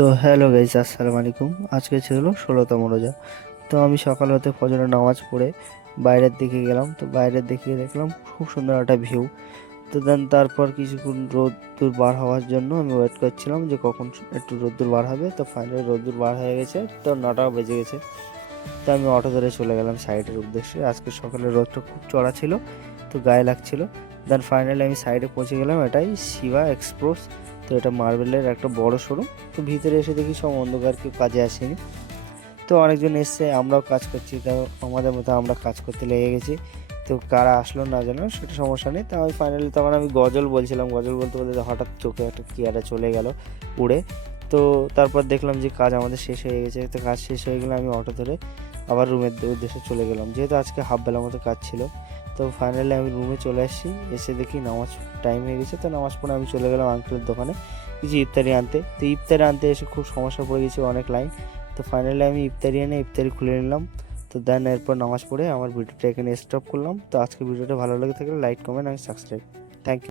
তো hello guys, আসসালামু আলাইকুম। আজকে ছিল 16তম রোজা। তো আমি সকাল হতে ফজরের নামাজ পড়ে বাইরের দিকে গেলাম। তো বাইরের দিকে দেখলাম খুব সুন্দর একটা ভিউ। তো দেন তারপর কিছুক্ষণ রোদ্দুর বার হওয়ার জন্য আমি ওয়েট করছিলাম যে কখন একটু রোদ্দুর বার হবে। তো ফাইনালি রোদ্দুর বার হয়ে গেছে, তো 9টা বেজে গেছে। তো আমি অটো ধরে চলে গেলাম সাইডের উদ্দেশ্যে। আজকে সকালে রোদটা খুব চড়া ছিল, তো গায়ে লাগছিল। দেন ফাইনালি আমি সাইডে পৌঁছে গেলাম। এটাই শিবা এক্সপ্রেস। তো এটা মার্বেলের একটা বড় শোরুম। তো ভিতরে এসে দেখি সব অন্ধকার, কেউ কাজে আসেনি। তো অনেকজন এসছে, আমরাও কাজ করছি, তো আমাদের মতো আমরা কাজ করতে লেগে গেছি। তো কারা আসলো না জানো সেটা সমস্যা নেই। তো আমি ফাইনালি তখন আমি গজল বলছিলাম, গজল বলতে বলতে হঠাৎ চোখে একটা কি একটা চলে গেল উড়ে। তো তারপর দেখলাম যে কাজ আমাদের শেষ হয়ে গেছে। তো কাজ শেষ হয়ে গেলে আমি অটো ধরে আবার রুমের উদ্দেশ্যে চলে গেলাম, যেহেতু আজকে হাফ বেলার মতো কাজ ছিল। তো ফাইনালি আমি রুমে চলে আসছি, এসে দেখি নামাজ টাইম হয়ে গেছে। তো নামাজ পড়ে আমি চলে গেলাম আঙ্কেলের দোকানে কিছু ইফতারি আনতে। তো ইফতারি আনতে এসে খুব সমস্যা পড়ে গেছে, অনেক লাইন। তো ফাইনালি আমি ইফতারি এনে ইফতারি খুলে নিলাম। তো দেন এরপর নামাজ পড়ে আমার ভিডিওটা এখানে স্টপ করলাম। তো আজকে ভিডিওটা ভালো লেগে থাকলে লাইক, কমেন্ট আর সাবস্ক্রাইব। Thank you.